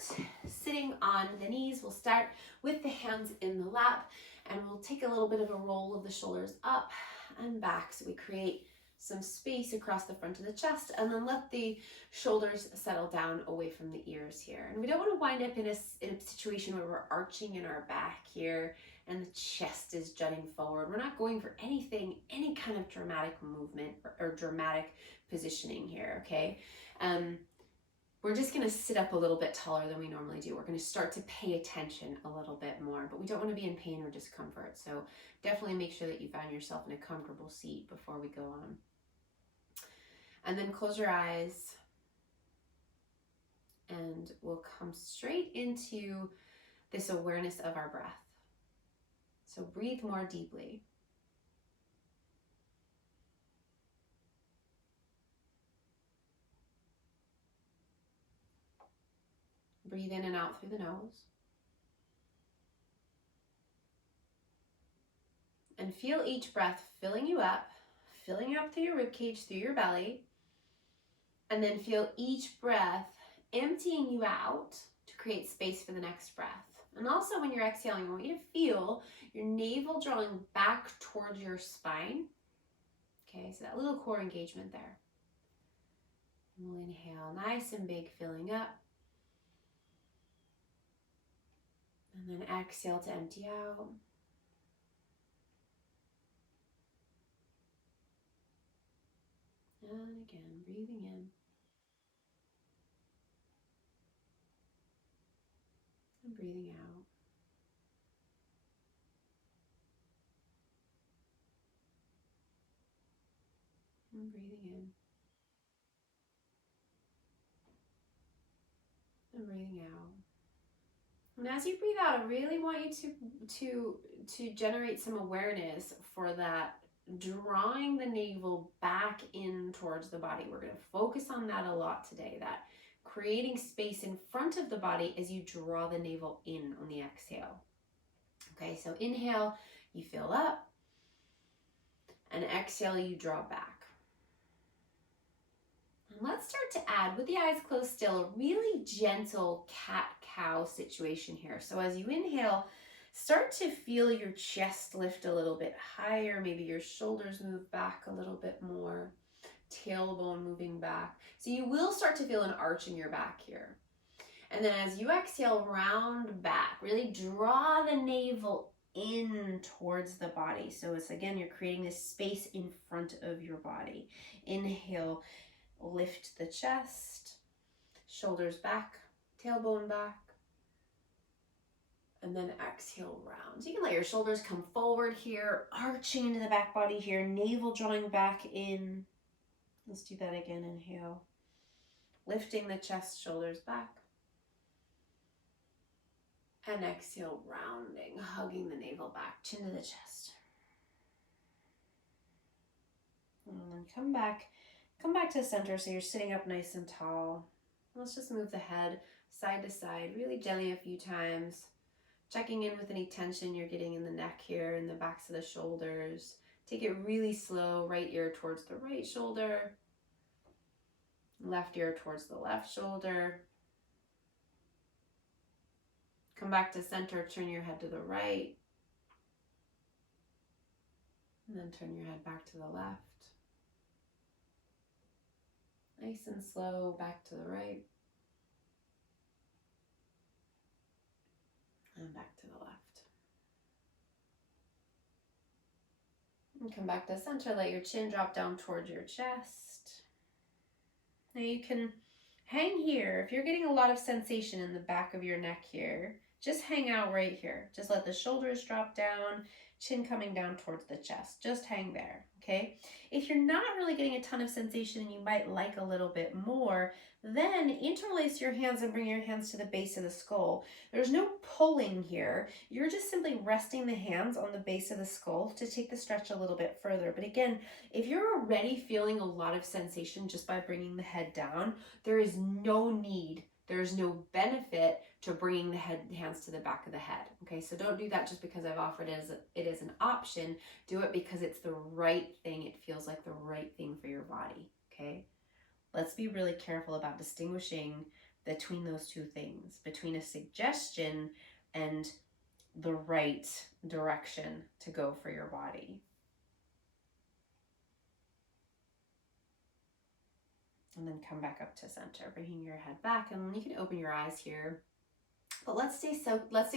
start sitting on the knees. We'll start with the hands in the lap, and we'll take a little bit of a roll of the shoulders up and back, so we create some space across the front of the chest, and then let the shoulders settle down away from the ears here. And we don't want to wind up in a situation where we're arching in our back here and the chest is jutting forward. We're not going for anything, any kind of dramatic movement or dramatic positioning here, okay? We're just going to sit up a little bit taller than we normally do. We're going to start to pay attention a little bit more, but we don't want to be in pain or discomfort. So definitely make sure that you find yourself in a comfortable seat before we go on. And then close your eyes, and we'll come straight into this awareness of our breath. So breathe more deeply. Breathe in and out through the nose. And feel each breath filling you up through your ribcage, through your belly. And then feel each breath emptying you out to create space for the next breath. And also when you're exhaling, I want you to feel your navel drawing back towards your spine. Okay, so that little core engagement there. And we'll inhale nice and big, filling up. And then exhale to empty out. And again, breathing in. And breathing out. And breathing in. And breathing out. And as you breathe out, I really want you to generate some awareness for that, drawing the navel back in towards the body. We're going to focus on that a lot today, that creating space in front of the body as you draw the navel in on the exhale. Okay, so inhale, you fill up, and exhale, you draw back. And let's start to add, with the eyes closed still, a really gentle cat-cow situation here. So as you inhale, start to feel your chest lift a little bit higher. Maybe your shoulders move back a little bit more. Tailbone moving back. So you will start to feel an arch in your back here. And then as you exhale, round back. Really draw the navel in towards the body. So it's, again, you're creating this space in front of your body. Inhale, lift the chest, shoulders back, tailbone back. And then exhale, round. So you can let your shoulders come forward here, arching into the back body here, navel drawing back in. Let's do that again. Inhale, lifting the chest, shoulders back. And exhale, rounding, hugging the navel back, chin to the chest. And then come back to center, so you're sitting up nice and tall. Let's just move the head side to side, really gently a few times. Checking in with any tension you're getting in the neck here, in the backs of the shoulders. Take it really slow, right ear towards the right shoulder. Left ear towards the left shoulder. Come back to center, turn your head to the right. And then turn your head back to the left. Nice and slow, back to the right. And back to the left. And come back to center, let your chin drop down towards your chest. Now you can hang here. If you're getting a lot of sensation in the back of your neck here, just hang out right here. Just let the shoulders drop down, chin coming down towards the chest. Just hang there, okay? If you're not really getting a ton of sensation and you might like a little bit more, then interlace your hands and bring your hands to the base of the skull. There's no pulling here. You're just simply resting the hands on the base of the skull to take the stretch a little bit further. But again, if you're already feeling a lot of sensation just by bringing the head down, there is no need, there's no benefit to bringing the hands to the back of the head. Okay, so don't do that just because I've offered it as an option. Do it because it's the right thing. It feels like the right thing for your body. Okay, let's be really careful about distinguishing between those two things, between a suggestion and the right direction to go for your body. And then come back up to center, bringing your head back, and you can open your eyes here. But let's stay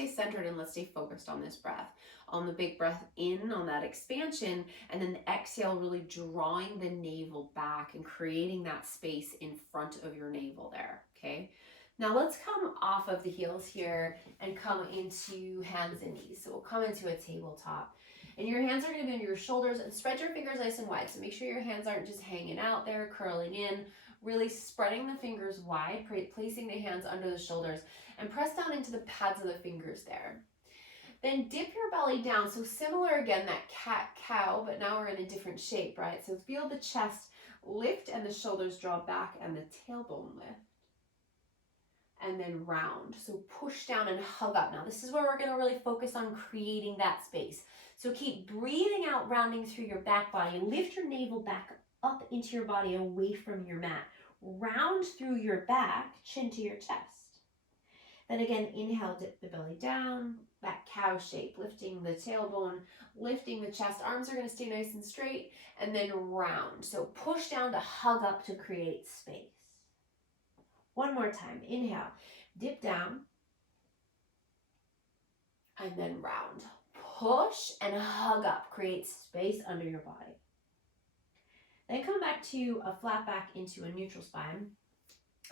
centered and let's stay focused on this breath, on the big breath in, on that expansion, and then the exhale, really drawing the navel back and creating that space in front of your navel there, okay? Now let's come off of the heels here and come into hands and knees. So we'll come into a tabletop. And your hands are going to be under your shoulders, and spread your fingers nice and wide. So make sure your hands aren't just hanging out there, curling in, really spreading the fingers wide, placing the hands under the shoulders, and press down into the pads of the fingers there. Then dip your belly down. So similar again, that cat-cow, but now we're in a different shape, right? So feel the chest lift and the shoulders draw back and the tailbone lift. And then round. So push down and hug up. Now this is where we're going to really focus on creating that space. So keep breathing out, rounding through your back body. Lift your navel back up into your body, away from your mat. Round through your back, chin to your chest. Then again, inhale, dip the belly down, that cow shape, lifting the tailbone, lifting the chest. Arms are going to stay nice and straight, and then round. So push down to hug up to create space. One more time. Inhale, dip down, and then round. Push and hug up. Create space under your body. Then come back to a flat back into a neutral spine.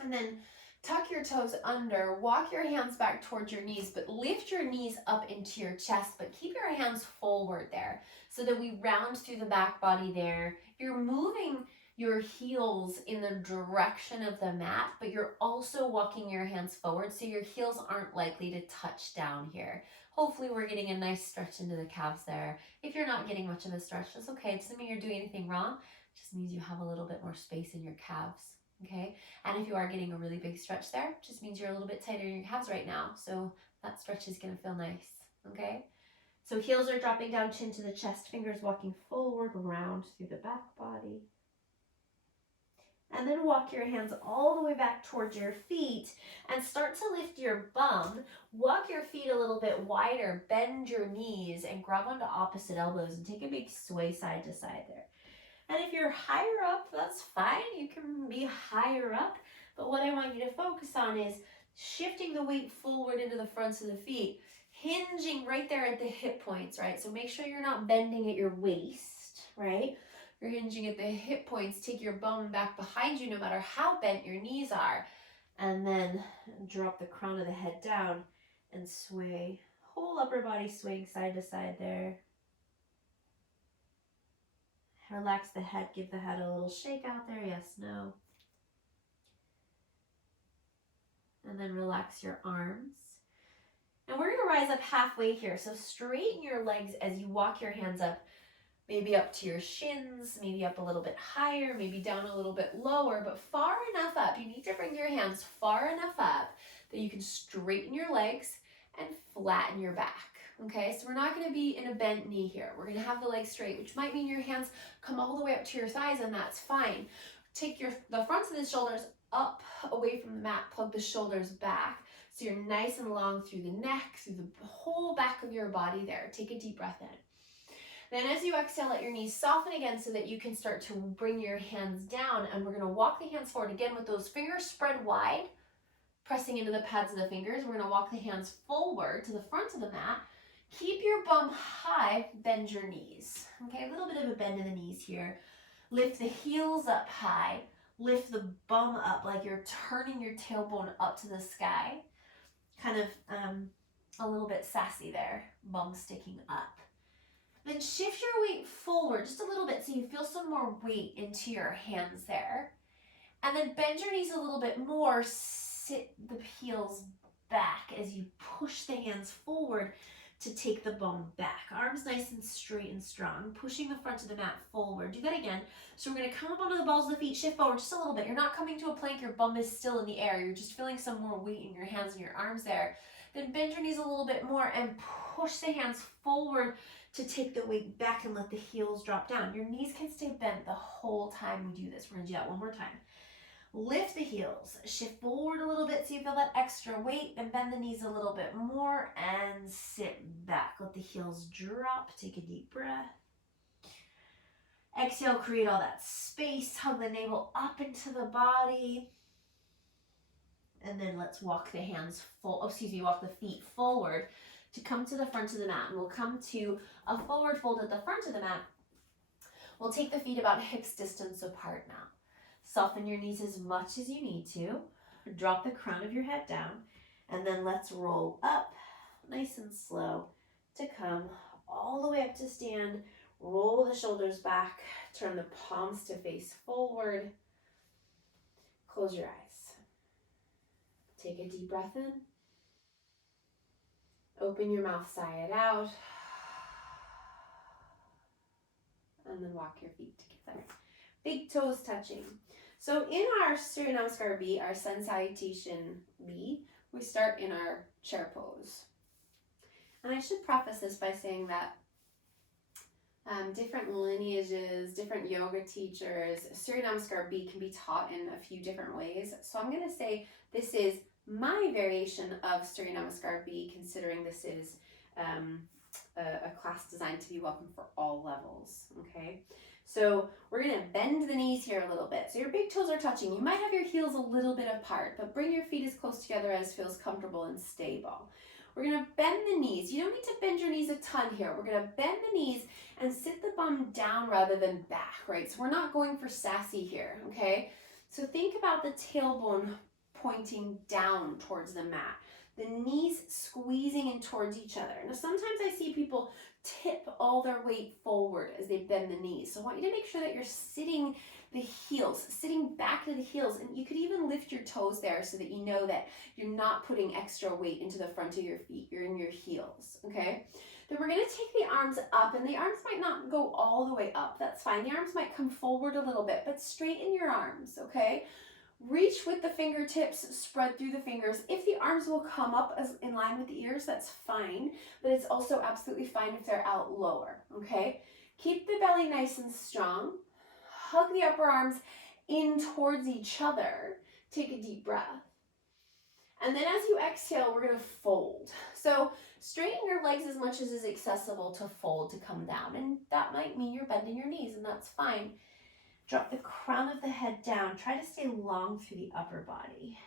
And then tuck your toes under. Walk your hands back towards your knees, but lift your knees up into your chest, but keep your hands forward there so that we round through the back body there. You're moving your heels in the direction of the mat, but you're also walking your hands forward, so your heels aren't likely to touch down here. Hopefully we're getting a nice stretch into the calves there. If you're not getting much of a stretch, that's okay. It doesn't mean you're doing anything wrong. It just means you have a little bit more space in your calves, okay? And if you are getting a really big stretch there, it just means you're a little bit tighter in your calves right now. So that stretch is gonna feel nice, okay? So heels are dropping down, chin to the chest, fingers walking forward, round through the back body. And then walk your hands all the way back towards your feet and start to lift your bum. Walk your feet a little bit wider, bend your knees and grab onto opposite elbows and take a big sway side to side there. And if you're higher up, that's fine. You can be higher up. But what I want you to focus on is shifting the weight forward into the fronts of the feet, hinging right there at the hip points, right? So make sure you're not bending at your waist, right? You're hinging at the hip points. Take your bum back behind you no matter how bent your knees are. And then drop the crown of the head down and sway. Whole upper body swaying side to side there. Relax the head. Give the head a little shake out there. Yes, no. And then relax your arms. And we're going to rise up halfway here. So straighten your legs as you walk your hands up. Maybe up to your shins, maybe up a little bit higher, maybe down a little bit lower, but far enough up. You need to bring your hands far enough up that you can straighten your legs and flatten your back. Okay, so we're not going to be in a bent knee here. We're going to have the legs straight, which might mean your hands come all the way up to your thighs, and that's fine. Take the fronts of the shoulders up away from the mat, plug the shoulders back. So you're nice and long through the neck, through the whole back of your body there. Take a deep breath in. Then as you exhale, let your knees soften again so that you can start to bring your hands down. And we're going to walk the hands forward again with those fingers spread wide, pressing into the pads of the fingers. We're going to walk the hands forward to the front of the mat. Keep your bum high, bend your knees. Okay, a little bit of a bend in the knees here. Lift the heels up high. Lift the bum up like you're turning your tailbone up to the sky. Kind of a little bit sassy there, bum sticking up. Then shift your weight forward just a little bit so you feel some more weight into your hands there. And then bend your knees a little bit more. Sit the heels back as you push the hands forward to take the bum back. Arms nice and straight and strong. Pushing the front of the mat forward. Do that again. So we're going to come up onto the balls of the feet. Shift forward just a little bit. You're not coming to a plank. Your bum is still in the air. You're just feeling some more weight in your hands and your arms there. Then bend your knees a little bit more and push the hands forward to take the weight back and let the heels drop down. Your knees can stay bent the whole time we do this. We're going to do that one more time. Lift the heels, shift forward a little bit so you feel that extra weight, and bend the knees a little bit more and sit back. Let the heels drop, take a deep breath. Exhale, create all that space, hug the navel up into the body. And then let's walk the walk the feet forward to come to the front of the mat. And we'll come to a forward fold at the front of the mat. We'll take the feet about hips distance apart now. Soften your knees as much as you need to. Drop the crown of your head down. And then let's roll up nice and slow to come all the way up to stand. Roll the shoulders back. Turn the palms to face forward. Close your eyes. Take a deep breath in. Open your mouth, sigh it out. And then walk your feet together. Big toes touching. So in our Surya Namaskar B, our Sun Salutation B, we start in our chair pose. And I should preface this by saying that different lineages, different yoga teachers, Surya Namaskar B can be taught in a few different ways. So I'm going to say this is my variation of Surya Namaskar B, considering this is a class designed to be welcome for all levels, okay? So we're going to bend the knees here a little bit. So your big toes are touching. You might have your heels a little bit apart, but bring your feet as close together as feels comfortable and stable. We're going to bend the knees. You don't need to bend your knees a ton here. We're going to bend the knees and sit the bum down rather than back, right? So we're not going for sassy here, okay? So think about the tailbone pointing down towards the mat. The knees squeezing in towards each other. Now, sometimes I see people tip all their weight forward as they bend the knees. So I want you to make sure that you're sitting the heels, sitting back to the heels, and you could even lift your toes there so that you know that you're not putting extra weight into the front of your feet. You're in your heels, okay? Then we're going to take the arms up, and the arms might not go all the way up. That's fine. The arms might come forward a little bit, but straighten your arms, okay? Reach with the fingertips, spread through the fingers. If the arms will come up as in line with the ears, that's fine, but it's also absolutely fine if they're out lower, okay? Keep the belly nice and strong. Hug the upper arms in towards each other. Take a deep breath. And then as you exhale, we're going to fold. So straighten your legs as much as is accessible to fold, to come down. And that might mean you're bending your knees, and that's fine. Drop the crown of the head down. Try to stay long through the upper body.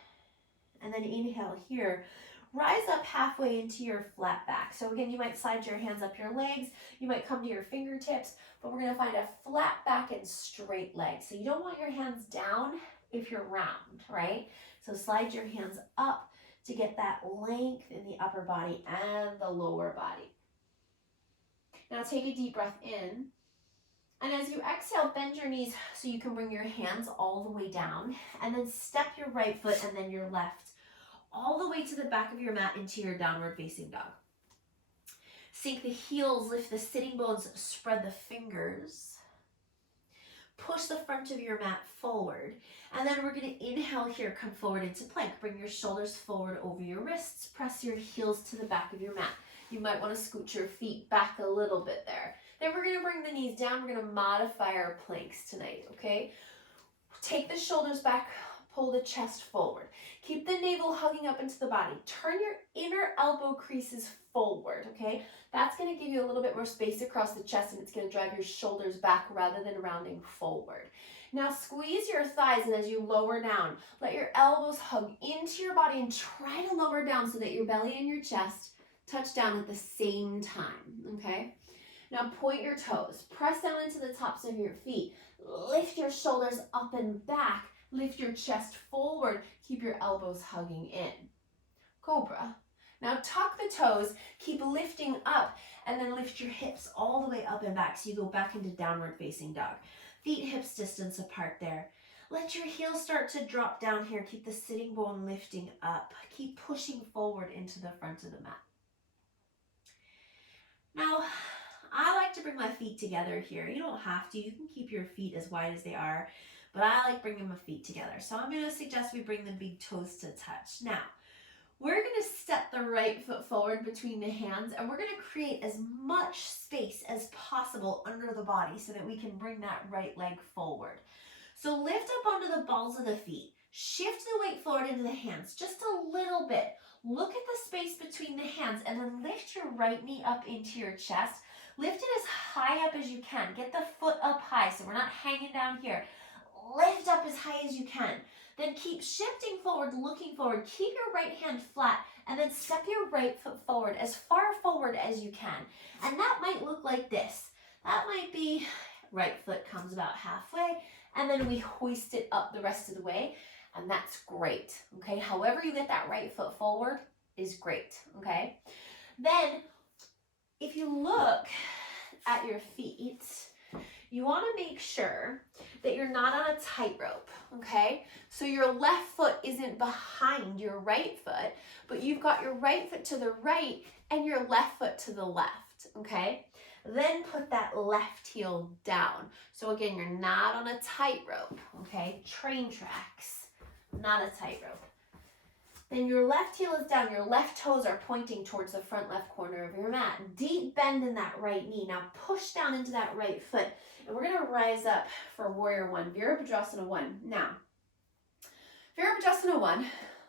And then inhale here. Rise up halfway into your flat back. So again, you might slide your hands up your legs. You might come to your fingertips, but we're going to find a flat back and straight leg. So you don't want your hands down if you're round, right? So slide your hands up to get that length in the upper body and the lower body. Now take a deep breath in. And as you exhale, bend your knees so you can bring your hands all the way down, and then step your right foot and then your left all the way to the back of your mat into your downward facing dog. Sink the heels, lift the sitting bones, spread the fingers. Push the front of your mat forward. And then we're going to inhale here, come forward into plank. Bring your shoulders forward over your wrists. Press your heels to the back of your mat. You might want to scoot your feet back a little bit there. Then we're going to bring the knees down. We're going to modify our planks tonight, okay? Take the shoulders back, pull the chest forward. Keep the navel hugging up into the body. Turn your inner elbow creases forward, okay? That's going to give you a little bit more space across the chest, and it's going to drive your shoulders back rather than rounding forward. Now squeeze your thighs, and as you lower down, let your elbows hug into your body and try to lower down so that your belly and your chest touch down at the same time, okay? Now point your toes, press down into the tops of your feet, lift your shoulders up and back, lift your chest forward, keep your elbows hugging in. Cobra. Now tuck the toes, keep lifting up, and then lift your hips all the way up and back so you go back into downward facing dog. Feet hips distance apart there. Let your heels start to drop down here. Keep the sitting bone lifting up. Keep pushing forward into the front of the mat. Now, I like to bring my feet together here. You don't have to. You can keep your feet as wide as they are, but I like bringing my feet together. So I'm going to suggest we bring the big toes to touch. Now, we're going to step the right foot forward between the hands, and we're going to create as much space as possible under the body so that we can bring that right leg forward. So lift up onto the balls of the feet. Shift the weight forward into the hands, just a little bit. Look at the space between the hands and then lift your right knee up into your chest. Lift it as high up as you can. Get the foot up high so we're not hanging down here. Lift up as high as you can. Then keep shifting forward, looking forward. Keep your right hand flat and then step your right foot forward as far forward as you can. And that might look like this. That might be right foot comes about halfway and then we hoist it up the rest of the way. And that's great, okay? However you get that right foot forward is great, okay? Then, if you look at your feet, you want to make sure that you're not on a tightrope, okay? So your left foot isn't behind your right foot, but you've got your right foot to the right and your left foot to the left, okay? Then put that left heel down. So again, you're not on a tightrope, okay? Train tracks. Not a tightrope. Then your left heel is down. Your left toes are pointing towards the front left corner of your mat. Deep bend in that right knee. Now push down into that right foot. And we're going to rise up for Warrior 1, Virabhadrasana 1. Now, Virabhadrasana 1,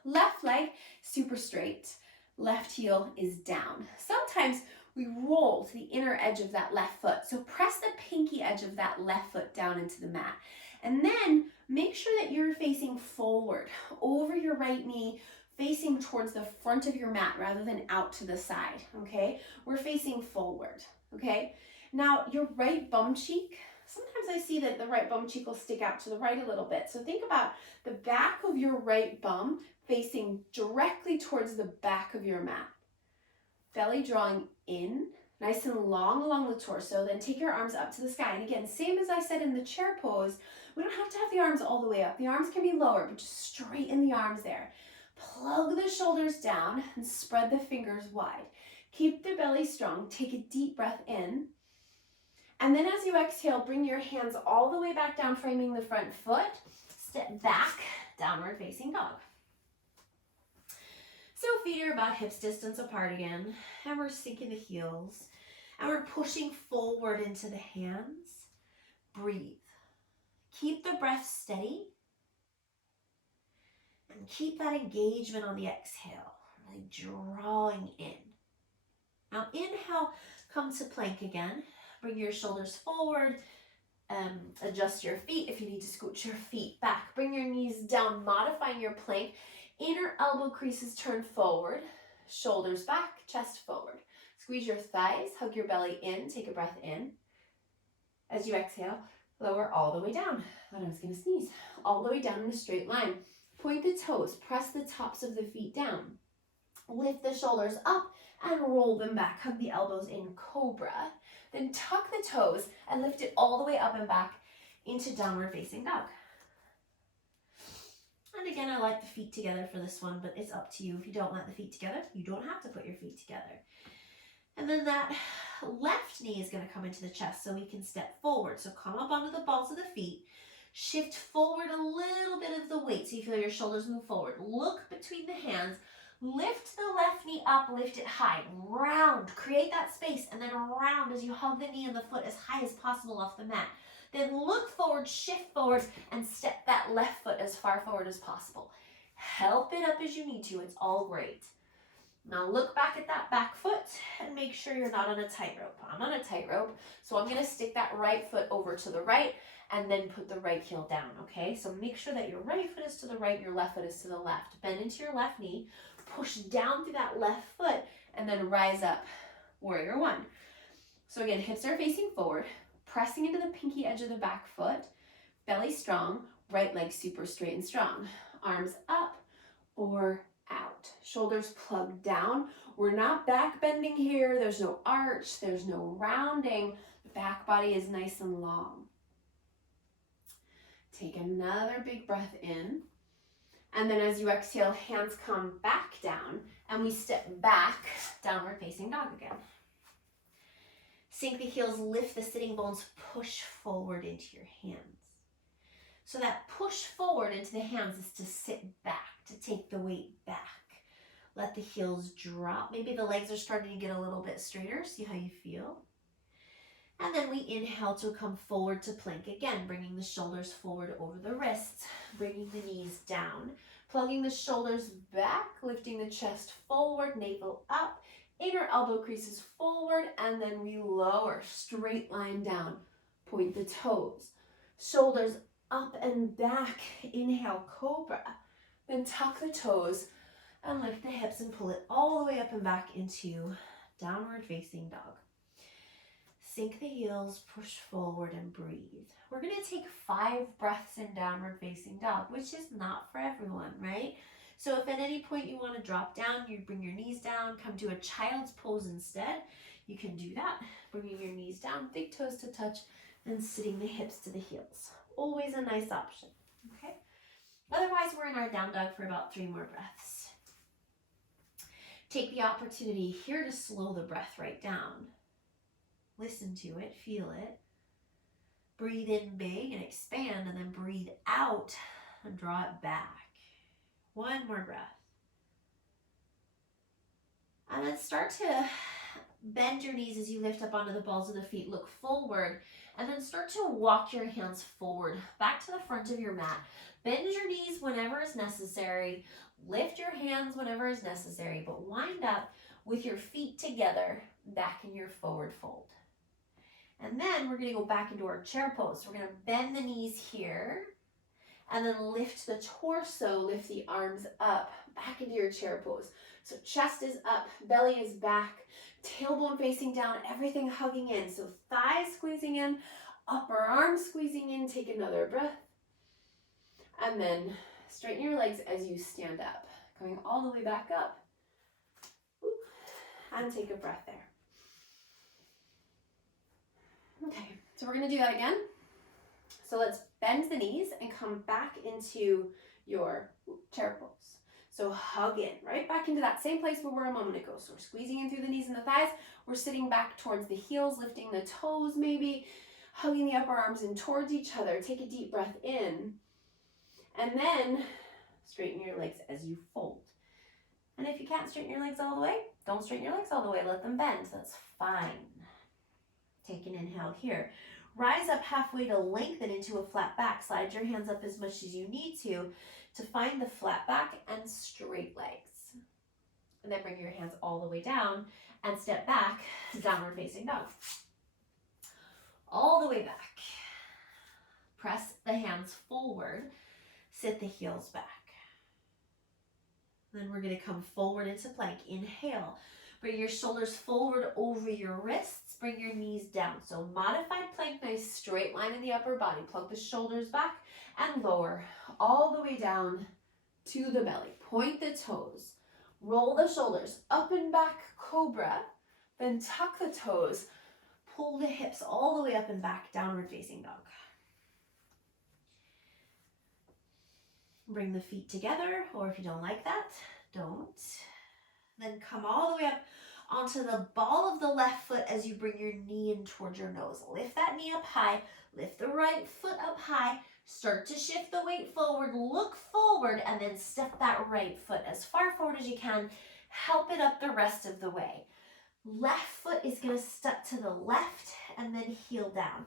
left leg super straight. Left heel is down. Sometimes we roll to the inner edge of that left foot. So press the pinky edge of that left foot down into the mat. And then make sure that you're facing forward over your right knee, facing towards the front of your mat rather than out to the side, okay? We're facing forward, okay? Now, your right bum cheek, sometimes I see that the right bum cheek will stick out to the right a little bit. So think about the back of your right bum facing directly towards the back of your mat. Belly drawing in, nice and long along the torso. Then take your arms up to the sky. And again, same as I said in the chair pose, we don't have to have the arms all the way up. The arms can be lower, but just straighten the arms there. Plug the shoulders down and spread the fingers wide. Keep the belly strong. Take a deep breath in. And then as you exhale, bring your hands all the way back down, framing the front foot. Step back, downward facing dog. So feet are about hips distance apart again. And we're sinking the heels. And we're pushing forward into the hands. Breathe. Keep the breath steady. And keep that engagement on the exhale. Really drawing in. Now inhale, come to plank again. Bring your shoulders forward. Adjust your feet if you need to scooch your feet back. Bring your knees down, modifying your plank. Inner elbow creases turn forward. Shoulders back, chest forward. Squeeze your thighs, hug your belly in. Take a breath in. As you exhale, lower all the way down. I thought I was going to sneeze. All the way down in a straight line. Point the toes. Press the tops of the feet down. Lift the shoulders up and roll them back. Hug the elbows in, cobra. Then tuck the toes and lift it all the way up and back into downward facing dog. And again, I like the feet together for this one, but it's up to you. If you don't like the feet together, you don't have to put your feet together. And then that left knee is going to come into the chest so we can step forward. So come up onto the balls of the feet. Shift forward a little bit of the weight so you feel your shoulders move forward. Look between the hands. Lift the left knee up, lift it high. Round, create that space, and then round as you hug the knee and the foot as high as possible off the mat. Then look forward, shift forward, and step that left foot as far forward as possible. Help it up as you need to. It's all great. Now look back at that back foot and make sure you're not on a tightrope. I'm on a tightrope, so I'm going to stick that right foot over to the right and then put the right heel down, okay? So make sure that your right foot is to the right, your left foot is to the left. Bend into your left knee, push down through that left foot, and then rise up, Warrior 1. So again, hips are facing forward, pressing into the pinky edge of the back foot, belly strong, right leg super straight and strong. Arms up or out. Shoulders plugged down. We're not back bending here. There's no arch. There's no rounding. The back body is nice and long. Take another big breath in. And then as you exhale, hands come back down and we step back, downward facing dog again. Sink the heels, lift the sitting bones, push forward into your hands. So that push forward into the hands is to sit back, to take the weight back. Let the heels drop. Maybe the legs are starting to get a little bit straighter. See how you feel. And then we inhale to come forward to plank again, bringing the shoulders forward over the wrists, bringing the knees down, plugging the shoulders back, lifting the chest forward, navel up, inner elbow creases forward, and then we lower, straight line down, point the toes, shoulders up and back, inhale, cobra, then tuck the toes and lift the hips and pull it all the way up and back into downward facing dog. Sink the heels, push forward and breathe. We're going to take 5 breaths in downward facing dog, which is not for everyone, right? So if at any point you want to drop down, you bring your knees down, come to a child's pose instead, you can do that. Bringing your knees down, big toes to touch, and sitting the hips to the heels. Always a nice option, okay? Otherwise, we're in our down dog for about 3 more breaths. Take the opportunity here to slow the breath right down. Listen to it, feel it. Breathe in big and expand, and then breathe out and draw it back. 1 more breath. And then start to bend your knees as you lift up onto the balls of the feet. Look forward, and then start to walk your hands forward, back to the front of your mat. Bend your knees whenever is necessary. Lift your hands whenever is necessary, but wind up with your feet together, back in your forward fold. And then we're going to go back into our chair pose. We're going to bend the knees here and then lift the torso, lift the arms up, back into your chair pose. So chest is up, belly is back, tailbone facing down, everything hugging in. So thighs squeezing in, upper arms squeezing in. Take another breath. And then straighten your legs as you stand up, coming all the way back up. And take a breath there. Okay, so we're going to do that again. So let's bend the knees and come back into your chair pose. So hug in, right back into that same place we were a moment ago. So we're squeezing in through the knees and the thighs. We're sitting back towards the heels, lifting the toes maybe, hugging the upper arms in towards each other. Take a deep breath in. And then straighten your legs as you fold. And if you can't straighten your legs all the way, don't straighten your legs all the way. Let them bend. That's fine. Take an inhale here. Rise up halfway to lengthen into a flat back. Slide your hands up as much as you need to find the flat back and straight legs. And then bring your hands all the way down and step back to downward facing dog. All the way back. Press the hands forward. Sit the heels back. Then we're going to come forward into plank. Inhale. Bring your shoulders forward over your wrists. Bring your knees down. So modified plank, nice straight line in the upper body. Plug the shoulders back and lower all the way down to the belly. Point the toes. Roll the shoulders up and back, cobra. Then tuck the toes. Pull the hips all the way up and back, downward facing dog. Bring the feet together, or if you don't like that, don't. Then come all the way up onto the ball of the left foot as you bring your knee in towards your nose. Lift that knee up high, lift the right foot up high, start to shift the weight forward, look forward, and then step that right foot as far forward as you can. Help it up the rest of the way. Left foot is going to step to the left and then heel down.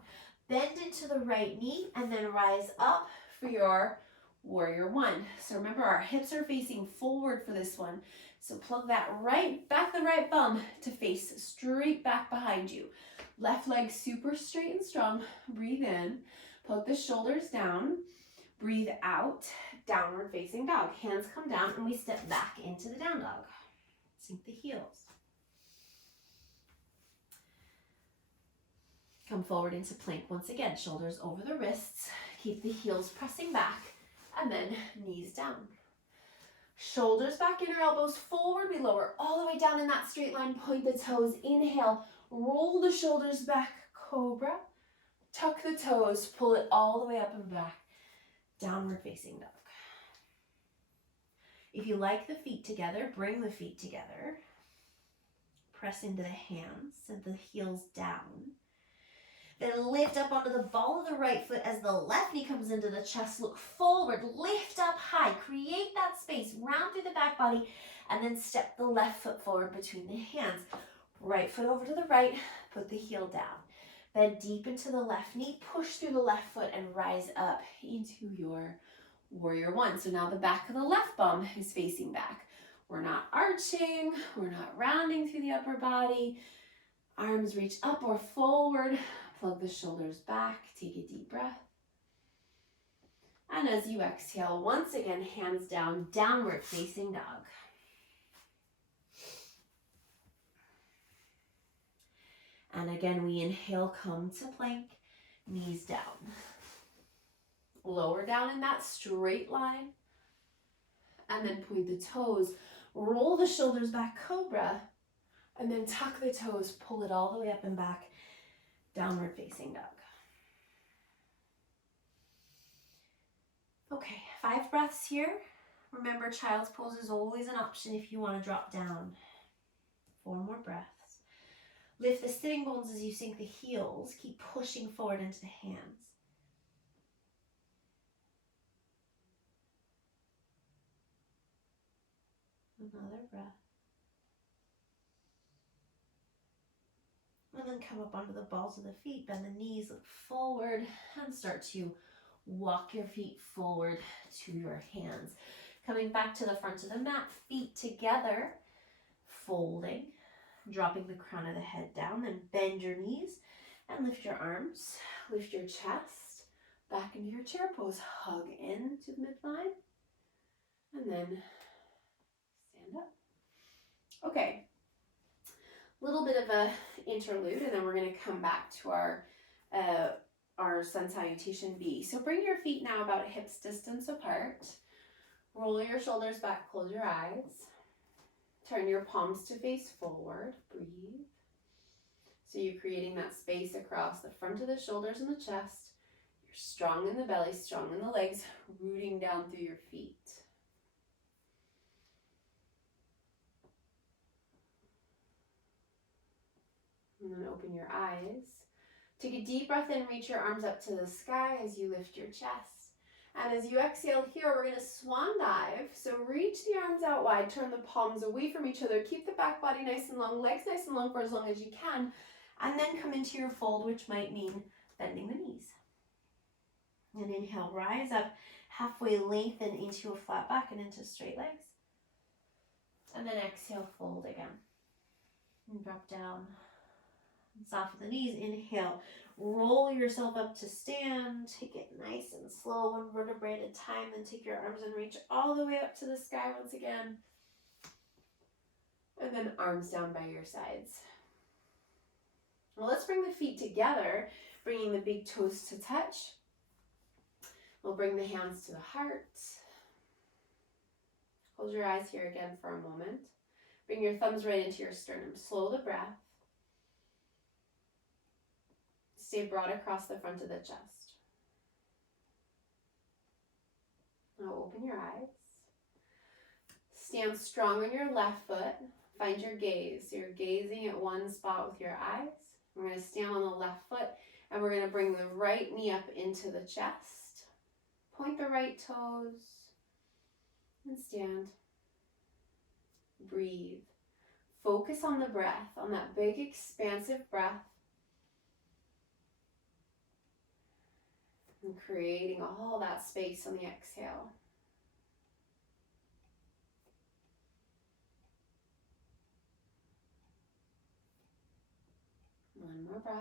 Bend into the right knee and then rise up for your warrior 1. So remember, our hips are facing forward for this one. So plug that right back, the right bum to face straight back behind you. Left leg super straight and strong. Breathe in, plug the shoulders down. Breathe out, downward facing dog. Hands come down and we step back into the down dog. Sink the heels. Come forward into plank once again. Shoulders over the wrists. Keep the heels pressing back. And then knees down. Shoulders back, inner elbows forward. We lower all the way down in that straight line. Point the toes. Inhale. Roll the shoulders back. Cobra. Tuck the toes. Pull it all the way up and back. Downward facing dog. If you like the feet together, bring the feet together. Press into the hands and the heels down. Then lift up onto the ball of the right foot as the left knee comes into the chest. Look forward, lift up high, create that space, round through the back body, and then step the left foot forward between the hands. Right foot over to the right, put the heel down. Bend deep into the left knee, push through the left foot and rise up into your warrior one. So now the back of the left bum is facing back. We're not arching, we're not rounding through the upper body. Arms reach up or forward, plug the shoulders back, take a deep breath. And as you exhale, once again, hands down, downward facing dog. And again, we inhale, come to plank, knees down. Lower down in that straight line. And then point the toes, roll the shoulders back, cobra. And then tuck the toes, pull it all the way up and back, downward facing dog. Okay, 5 breaths here. Remember, child's pose is always an option if you want to drop down. 4 more breaths. Lift the sitting bones as you sink the heels. Keep pushing forward into the hands. Another breath. And then come up onto the balls of the feet. Bend the knees, look forward, and start to walk your feet forward to your hands. Coming back to the front of the mat, feet together, folding, dropping the crown of the head down, then bend your knees and lift your arms, lift your chest, back into your chair pose, hug into the midline, and then stand up. Okay, little bit of a interlude, and then we're going to come back to our sun salutation B. So bring your feet now about hips distance apart. Roll your shoulders back, close your eyes. Turn your palms to face forward. Breathe. So you're creating that space across the front of the shoulders and the chest. You're strong in the belly, strong in the legs, rooting down through your feet. And then open your eyes. Take a deep breath in, reach your arms up to the sky as you lift your chest. And as you exhale here, we're going to swan dive. So reach the arms out wide, turn the palms away from each other, keep the back body nice and long, legs nice and long for as long as you can, and then come into your fold, which might mean bending the knees. And inhale, rise up, halfway lengthen into a flat back and into straight legs. And then exhale, fold again. And drop down. Soften the knees, inhale, roll yourself up to stand, take it nice and slow, 1 vertebrae at a time, then take your arms and reach all the way up to the sky once again. And then arms down by your sides. Well, let's bring the feet together, bringing the big toes to touch. We'll bring the hands to the heart. Close your eyes here again for a moment. Bring your thumbs right into your sternum. Slow the breath. Stay broad across the front of the chest. Now open your eyes. Stand strong on your left foot. Find your gaze. So you're gazing at one spot with your eyes. We're going to stand on the left foot and we're going to bring the right knee up into the chest. Point the right toes and stand. Breathe. Focus on the breath, on that big expansive breath. And creating all that space on the exhale. One more breath.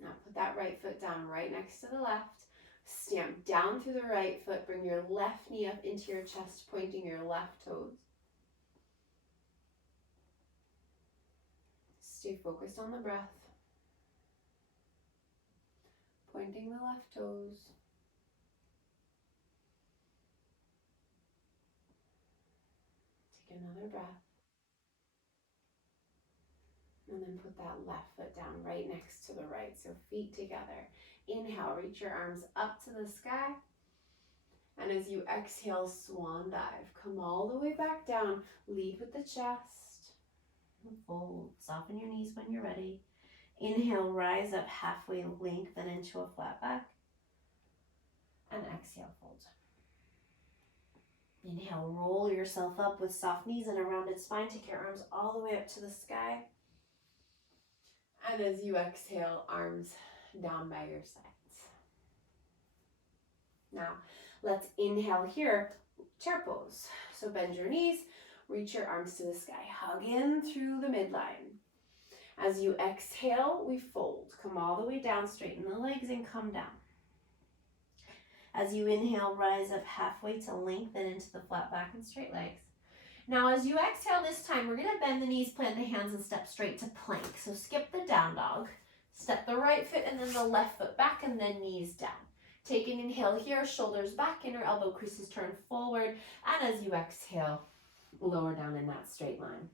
Now put that right foot down right next to the left. Stamp down through the right foot. Bring your left knee up into your chest, pointing your left toes. Stay focused on the breath. Pointing the left toes. Take another breath. And then put that left foot down right next to the right. So feet together. Inhale, reach your arms up to the sky. And as you exhale, swan dive. Come all the way back down. Lead with the chest. Fold. Soften your knees when you're ready. Inhale, rise up halfway, lengthen into a flat back. And exhale, fold. Inhale, roll yourself up with soft knees and a rounded spine. Take your arms all the way up to the sky. And as you exhale, arms down by your sides. Now, let's inhale here, chair pose. So bend your knees, reach your arms to the sky. Hug in through the midline. As you exhale, we fold. Come all the way down, straighten the legs and come down. As you inhale, rise up halfway to lengthen into the flat back and straight legs. Now as you exhale this time, we're gonna bend the knees, plant the hands, and step straight to plank. So skip the down dog. Step the right foot and then the left foot back and then knees down. Take an inhale here, shoulders back, inner elbow creases turn forward. And as you exhale, lower down in that straight line.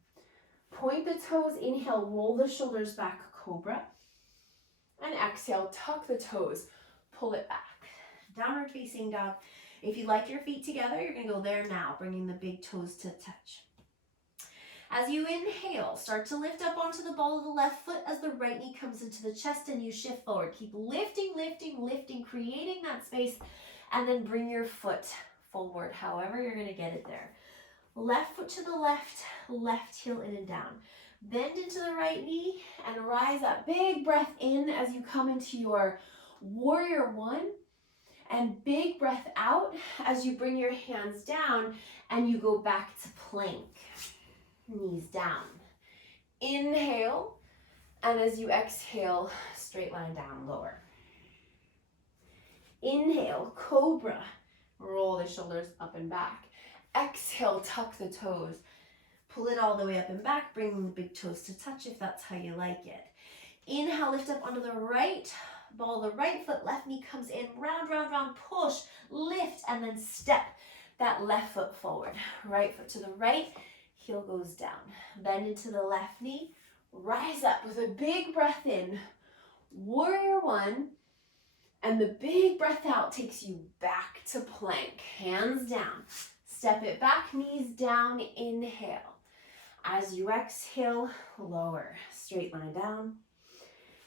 Point the toes, inhale, roll the shoulders back, cobra. And exhale, tuck the toes, pull it back. Downward facing dog. If you like your feet together, you're gonna go there now, bringing the big toes to touch. As you inhale, start to lift up onto the ball of the left foot as the right knee comes into the chest and you shift forward. Keep lifting, lifting, lifting, creating that space, and then bring your foot forward, however you're gonna get it there. Left foot to the left, left heel in and down. Bend into the right knee and rise up. Big breath in as you come into your warrior one. And big breath out as you bring your hands down and you go back to plank. Knees down. Inhale, and as you exhale, straight line down, lower. Inhale, cobra. Roll the shoulders up and back. Exhale, tuck the toes. Pull it all the way up and back, bringing the big toes to touch if that's how you like it. Inhale, lift up onto the right. Ball the right foot, left knee comes in, round, round, round, push, lift, and then step that left foot forward. Right foot to the right, heel goes down. Bend into the left knee, rise up with a big breath in, warrior one, and the big breath out takes you back to plank. Hands down, step it back, knees down, inhale. As you exhale, lower, straight line down.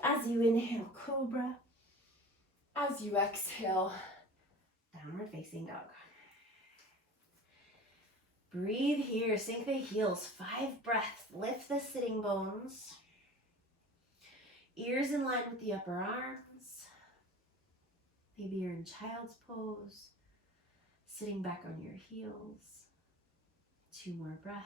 As you inhale, cobra. As you exhale, downward facing dog. Breathe here, sink the heels, 5 breaths. Lift the sitting bones. Ears in line with the upper arms. Maybe you're in child's pose. Sitting back on your heels. 2 more breaths.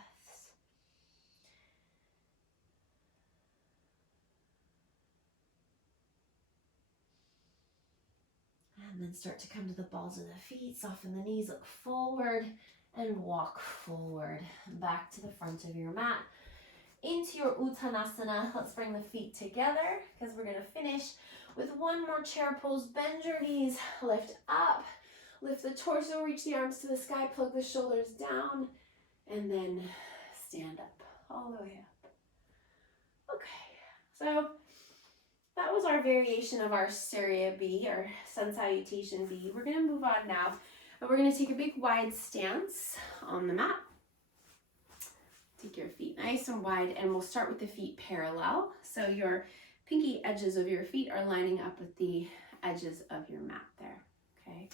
And then start to come to the balls of the feet, soften the knees, look forward, and walk forward. Back to the front of your mat. Into your Uttanasana. Let's bring the feet together because we're going to finish with one more chair pose. Bend your knees, lift up, lift the torso, reach the arms to the sky, plug the shoulders down, and then stand up, all the way up. Okay, so that was our variation of our Surya B, our Sun Salutation B. We're going to move on now, and we're going to take a big wide stance on the mat. Take your feet nice and wide, and we'll start with the feet parallel. So your pinky edges of your feet are lining up with the edges of your mat there, okay?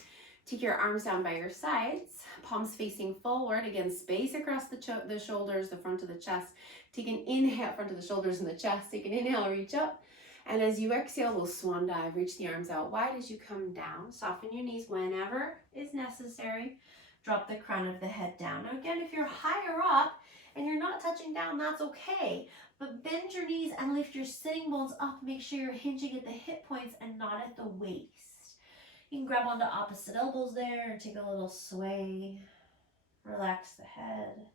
Take your arms down by your sides, palms facing forward. Again, space across the shoulders, the front of the chest. Take an inhale, front of the shoulders and the chest. Take an inhale, reach up. And as you exhale, we'll swan dive. Reach the arms out wide as you come down. Soften your knees whenever is necessary. Drop the crown of the head down. Now again, if you're higher up and you're not touching down, that's okay. But bend your knees and lift your sitting bones up. Make sure you're hinging at the hip points and not at the waist. You can grab onto opposite elbows there and take a little sway. Relax the head.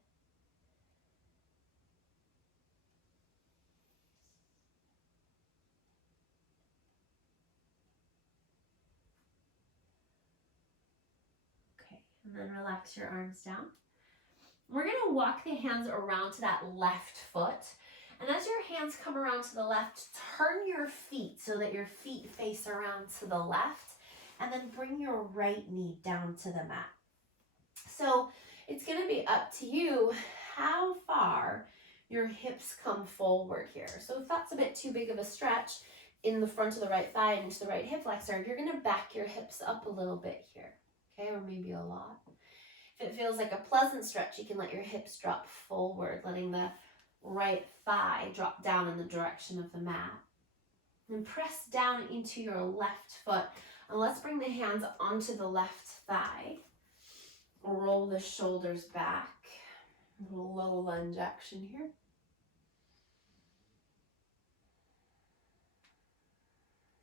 And then relax your arms down. We're going to walk the hands around to that left foot. And as your hands come around to the left, turn your feet so that your feet face around to the left. And then bring your right knee down to the mat. So it's going to be up to you how far your hips come forward here. So if that's a bit too big of a stretch in the front of the right thigh and into the right hip flexor, you're going to back your hips up a little bit here. Okay, or maybe a lot. If it feels like a pleasant stretch, you can let your hips drop forward, letting the right thigh drop down in the direction of the mat. And press down into your left foot. And let's bring the hands onto the left thigh. Roll the shoulders back. A little low lunge action here.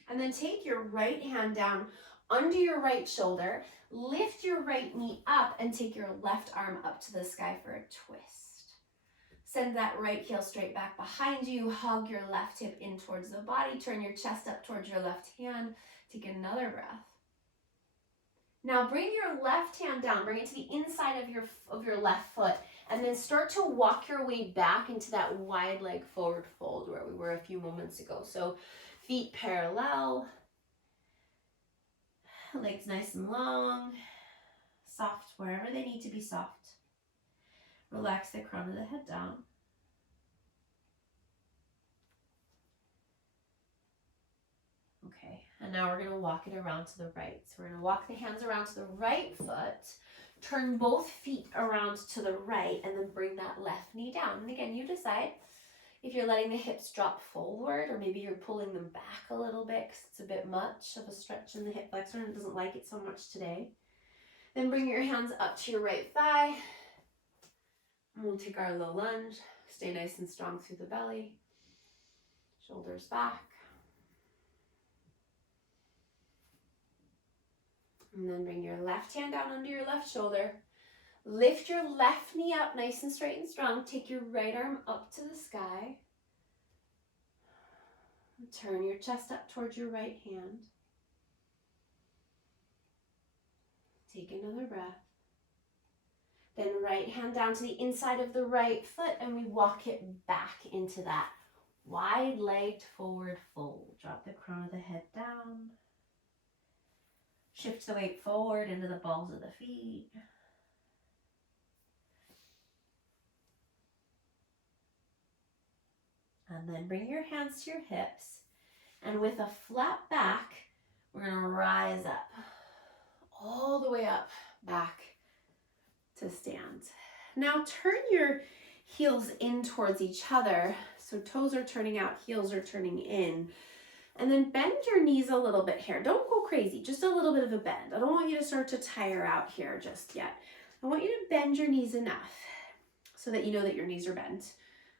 And then take your right hand down under your right shoulder. Lift your right knee up and take your left arm up to the sky for a twist. Send that right heel straight back behind you. Hug your left hip in towards the body. Turn your chest up towards your left hand. Take another breath. Now bring your left hand down. Bring it to the inside of your left foot. And then start to walk your way back into that wide leg forward fold where we were a few moments ago. So feet parallel. Legs nice and long. Soft wherever they need to be soft. Relax the crown of the head down. Okay, and now we're going to walk it around to the right. So we're going to walk the hands around to the right foot, turn both feet around to the right, and then bring that left knee down. And again, you decide if you're letting the hips drop forward, or maybe you're pulling them back a little bit because it's a bit much of a stretch in the hip flexor and it doesn't like it so much today. Then bring your hands up to your right thigh. And we'll take our low lunge. Stay nice and strong through the belly. Shoulders back. And then bring your left hand down under your left shoulder. Lift your left knee up nice and straight and strong. Take your right arm up to the sky. Turn your chest up towards your right hand. Take another breath. Then right hand down to the inside of the right foot and we walk it back into that wide-legged forward fold. Drop the crown of the head down. Shift the weight forward into the balls of the feet. And then bring your hands to your hips. And with a flat back, we're going to rise up. All the way up, back to stand. Now turn your heels in towards each other. So toes are turning out, heels are turning in. And then bend your knees a little bit here. Don't go crazy, just a little bit of a bend. I don't want you to start to tire out here just yet. I want you to bend your knees enough so that you know that your knees are bent,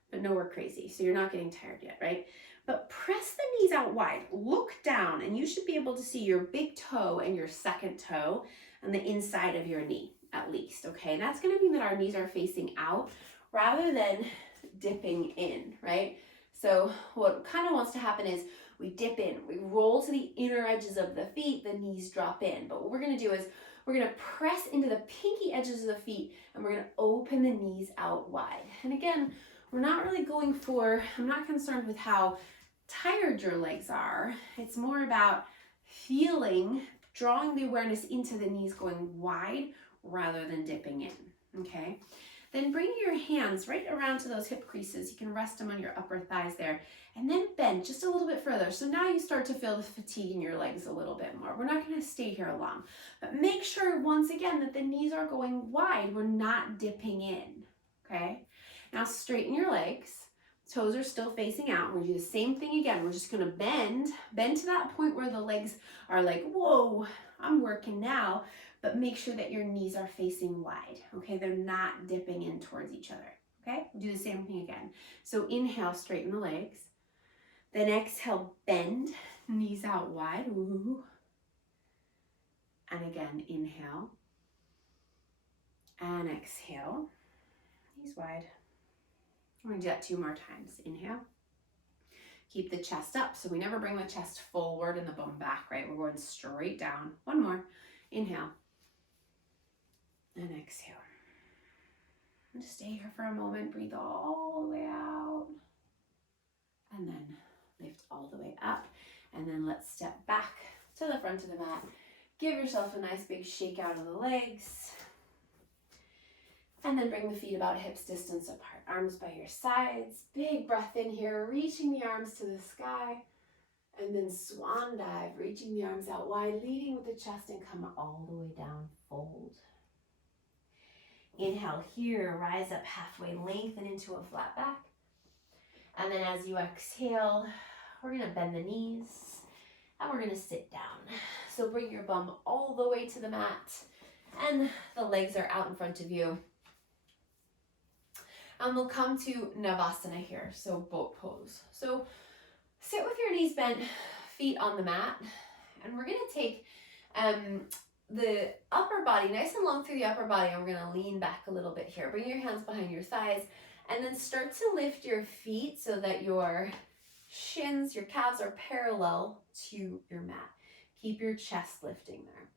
but nowhere crazy. So you're not getting tired yet, right? But press the knees out wide. Look down and you should be able to see your big toe and your second toe on the inside of your knee at least, okay? That's gonna mean that our knees are facing out rather than dipping in, right? So what kind of wants to happen is we dip in, we roll to the inner edges of the feet, the knees drop in. But what we're gonna do is we're gonna press into the pinky edges of the feet and we're gonna open the knees out wide. And again, we're not really going for, I'm not concerned with how tired your legs are. It's more about feeling, drawing the awareness into the knees going wide rather than dipping in, okay? Then bring your hands right around to those hip creases. You can rest them on your upper thighs there. And then bend just a little bit further. So now you start to feel the fatigue in your legs a little bit more. We're not going to stay here long. But make sure, once again, that the knees are going wide. We're not dipping in, okay? Now straighten your legs. Toes are still facing out. We're going to do the same thing again. We're just going to bend to that point where the legs are like, whoa, I'm working now. But make sure that your knees are facing wide, okay? They're not dipping in towards each other, okay? Do the same thing again. So inhale, straighten the legs. Then exhale, bend, knees out wide. Ooh. And again, inhale. And exhale, knees wide. We're gonna do that 2 more times. Inhale. Keep the chest up, so we never bring the chest forward and the bum back, right? We're going straight down. 1 more. Inhale. And exhale. And just stay here for a moment. Breathe all the way out. And then lift all the way up. And then let's step back to the front of the mat. Give yourself a nice big shake out of the legs. And then bring the feet about hips distance apart. Arms by your sides. Big breath in here, reaching the arms to the sky. And then swan dive, reaching the arms out wide, leading with the chest and come all the way down, fold. Inhale here, rise up halfway, lengthen into a flat back. And then as you exhale, we're gonna bend the knees and we're gonna sit down. So bring your bum all the way to the mat and the legs are out in front of you. And we'll come to Navasana here, so boat pose. So sit with your knees bent, feet on the mat, and we're gonna take the upper body nice and long through the upper body, and we're gonna lean back a little bit here. Bring your hands behind your thighs, and then start to lift your feet so that your shins, your calves are parallel to your mat. Keep your chest lifting there.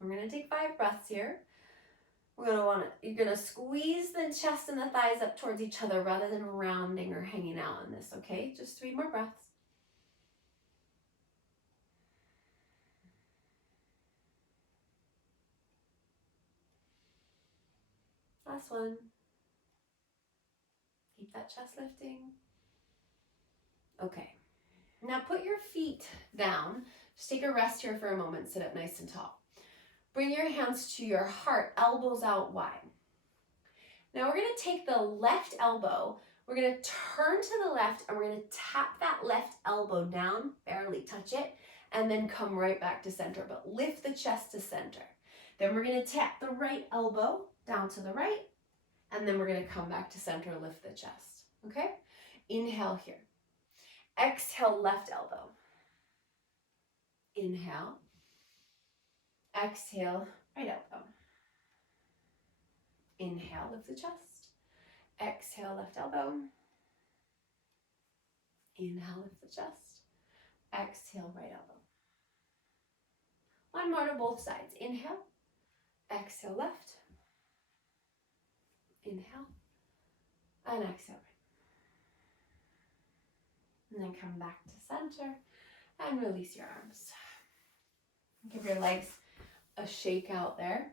We're gonna take 5 breaths here. You're gonna squeeze the chest and the thighs up towards each other rather than rounding or hanging out on this, okay? Just 3 more breaths. Last one. Keep that chest lifting. Okay. Now put your feet down. Just take a rest here for a moment. Sit up nice and tall. Bring your hands to your heart, elbows out wide. Now we're going to take the left elbow, we're going to turn to the left, and we're going to tap that left elbow down, barely touch it, and then come right back to center, but lift the chest to center. Then we're going to tap the right elbow down to the right, and then we're going to come back to center, lift the chest, okay? Inhale here. Exhale, left elbow. Inhale. Exhale, right elbow. Inhale, lift the chest. Exhale, left elbow. Inhale, lift the chest. Exhale, right elbow. One more to both sides. Inhale. Exhale, left. Inhale. And exhale, right. And then come back to center and release your arms. Give your legs a shake out there.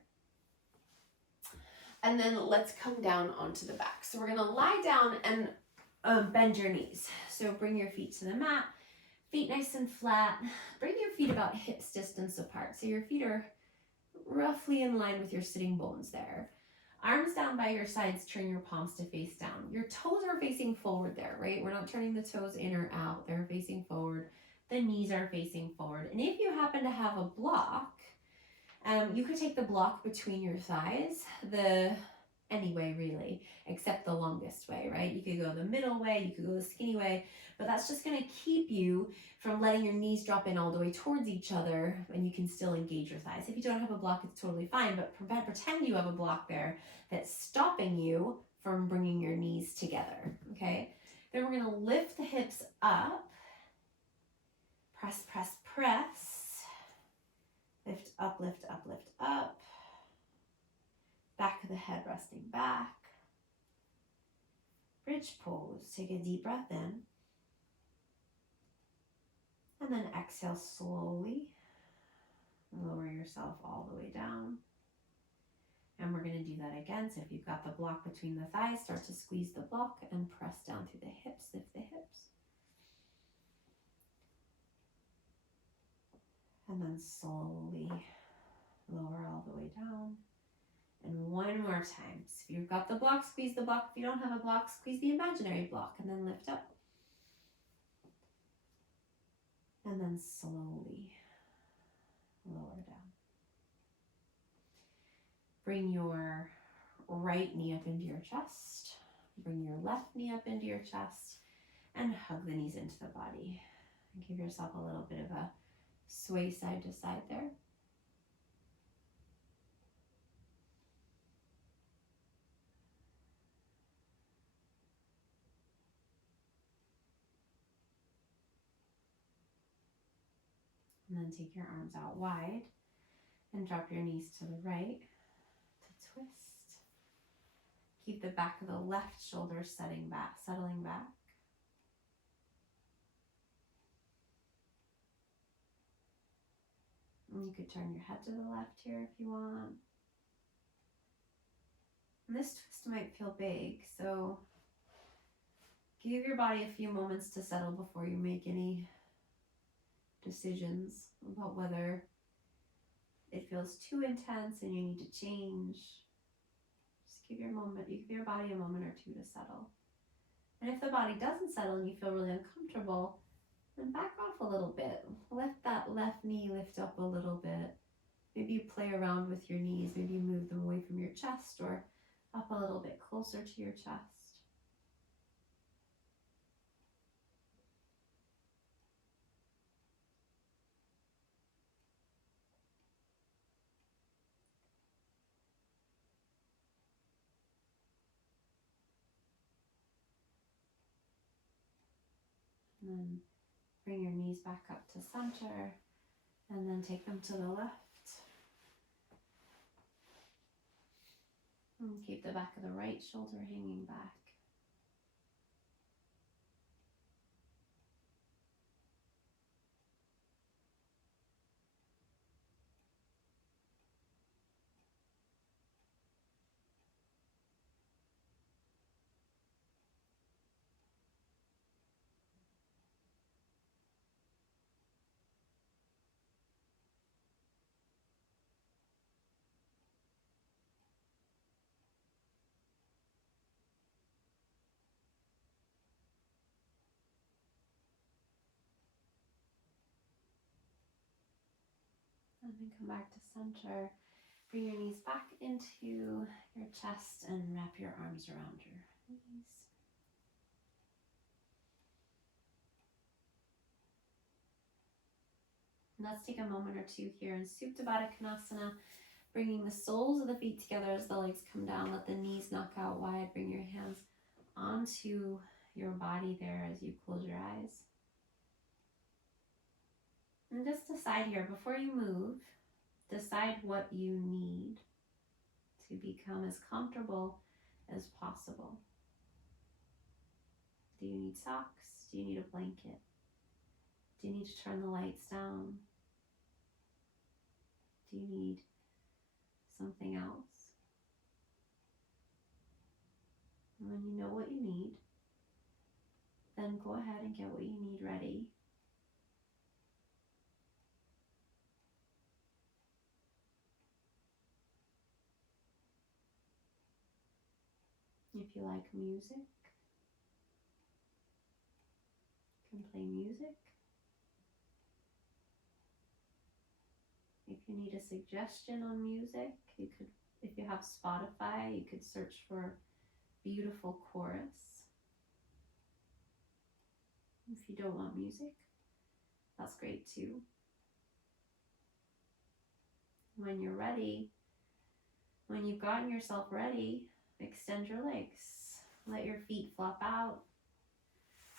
And then let's come down onto the back. So we're gonna lie down and bend your knees. So bring your feet to the mat, feet nice and flat. Bring your feet about hips distance apart. So your feet are roughly in line with your sitting bones there. Arms down by your sides, turn your palms to face down. Your toes are facing forward there, right? We're not turning the toes in or out. They're facing forward. The knees are facing forward. And if you happen to have a block, you could take the block between your thighs, any way really, except the longest way, right? You could go the middle way, you could go the skinny way, but that's just gonna keep you from letting your knees drop in all the way towards each other, and you can still engage your thighs. If you don't have a block, it's totally fine, but pretend you have a block there that's stopping you from bringing your knees together, okay? Then we're gonna lift the hips up, press, press, press. Lift up, lift up, lift up. Back of the head resting back. Bridge pose. Take a deep breath in. And then exhale slowly. Lower yourself all the way down. And we're going to do that again. So if you've got the block between the thighs, start to squeeze the block and press down through the hips. Lift the hips. And then slowly lower all the way down. And one more time. So if you've got the block, squeeze the block. If you don't have a block, squeeze the imaginary block and then lift up. And then slowly lower down. Bring your right knee up into your chest. Bring your left knee up into your chest and hug the knees into the body. And give yourself a little bit of a sway side to side there. And then take your arms out wide and drop your knees to the right to twist. Keep the back of the left shoulder settling back. And you could turn your head to the left here if you want. And this twist might feel big, so give your body a few moments to settle before you make any decisions about whether it feels too intense and you need to change. give your body a moment or two to settle. And if the body doesn't settle and you feel really uncomfortable, then back off a little bit. Let that left knee lift up a little bit. Maybe you play around with your knees. Maybe you move them away from your chest or up a little bit closer to your chest. And then bring your knees back up to center and then take them to the left. And keep the back of the right shoulder hanging back. And then come back to center. Bring your knees back into your chest and wrap your arms around your knees. And let's take a moment or two here in Supta Baddha Konasana, bringing the soles of the feet together as the legs come down. Let the knees knock out wide. Bring your hands onto your body there as you close your eyes. And just decide here, before you move, decide what you need to become as comfortable as possible. Do you need socks? Do you need a blanket? Do you need to turn the lights down? Do you need something else? And when you know what you need, then go ahead and get what you need ready. If you like music, you can play music. If you need a suggestion on music, you could, if you have Spotify, you could search for beautiful chorus. If you don't want music, that's great too. When you're ready, when you've gotten yourself ready, extend your legs. Let your feet flop out.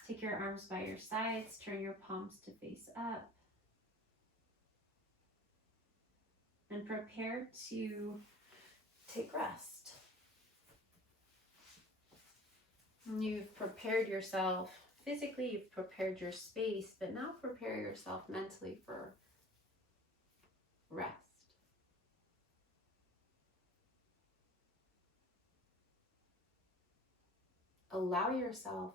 Take your arms by your sides. Turn your palms to face up. And prepare to take rest. And you've prepared yourself physically, you've prepared your space, but now prepare yourself mentally for rest. Allow yourself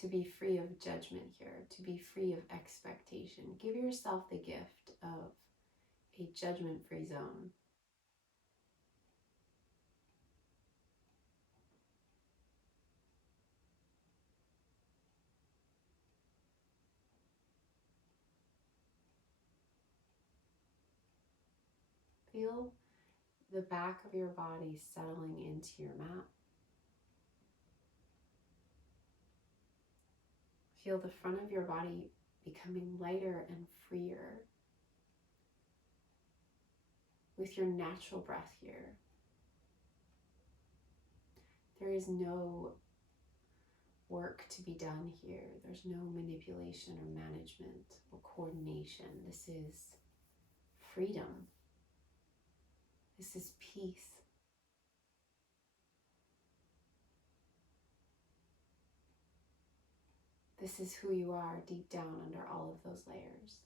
to be free of judgment here, to be free of expectation. Give yourself the gift of a judgment-free zone. Feel the back of your body settling into your mat. Feel the front of your body becoming lighter and freer with your natural breath here. There is no work to be done here. There's no manipulation or management or coordination. This is freedom. This is peace. This is who you are deep down under all of those layers.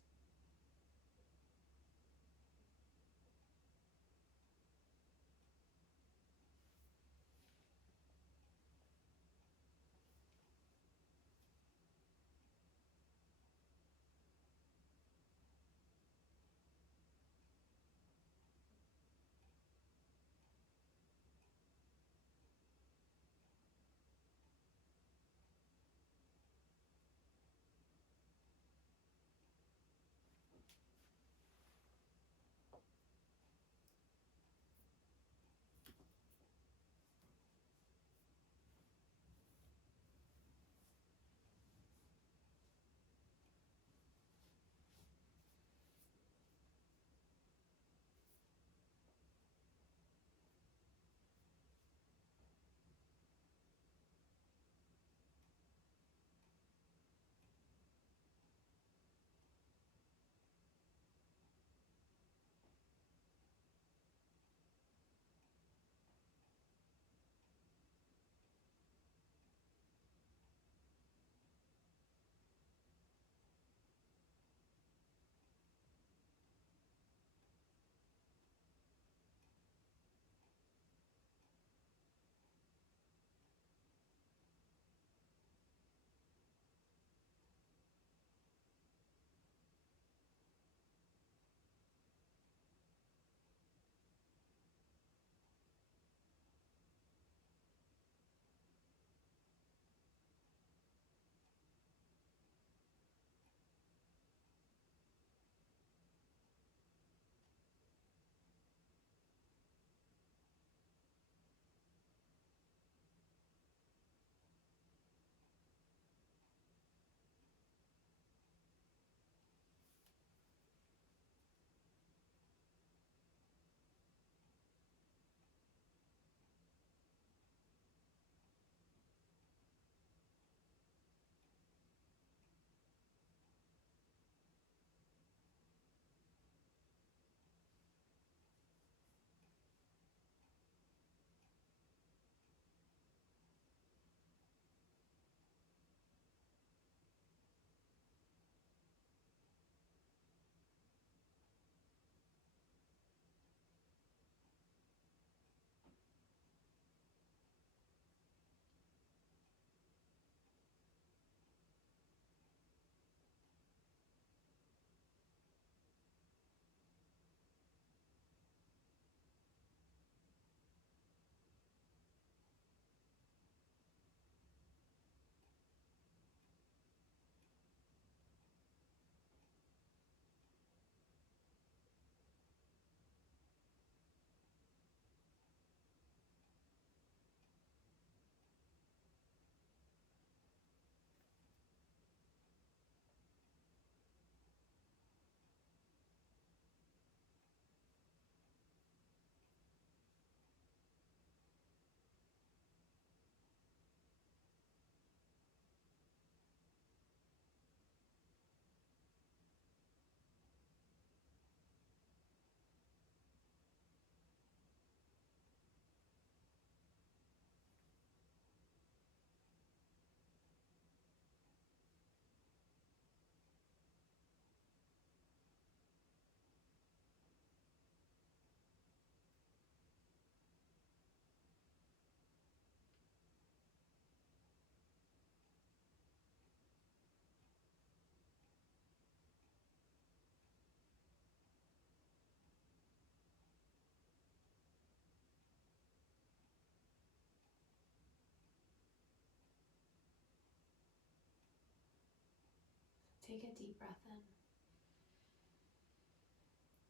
Take a deep breath in.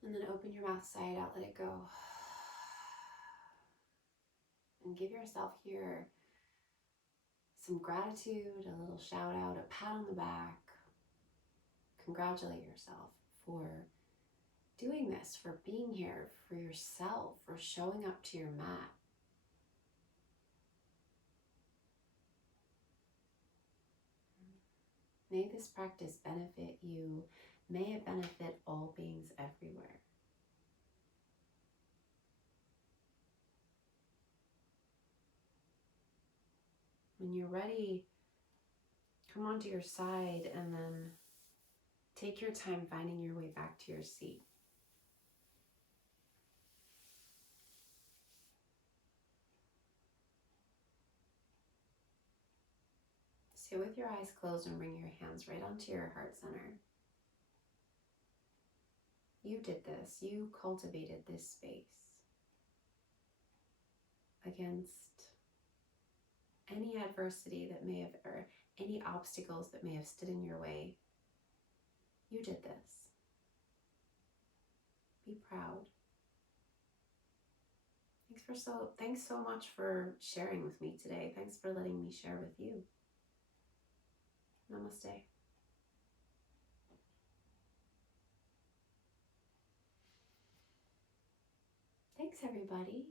And then open your mouth side out, let it go. And give yourself here some gratitude, a little shout out, a pat on the back. Congratulate yourself for doing this, for being here, for yourself, for showing up to your mat. May this practice benefit you. May it benefit all beings everywhere. When you're ready, come onto your side and then take your time finding your way back to your seat. Sit with your eyes closed and bring your hands right onto your heart center. You did this. You cultivated this space against any adversity that may have, or any obstacles that may have stood in your way. You did this. Be proud. Thanks so much for sharing with me today. Thanks for letting me share with you. Namaste. Thanks, everybody.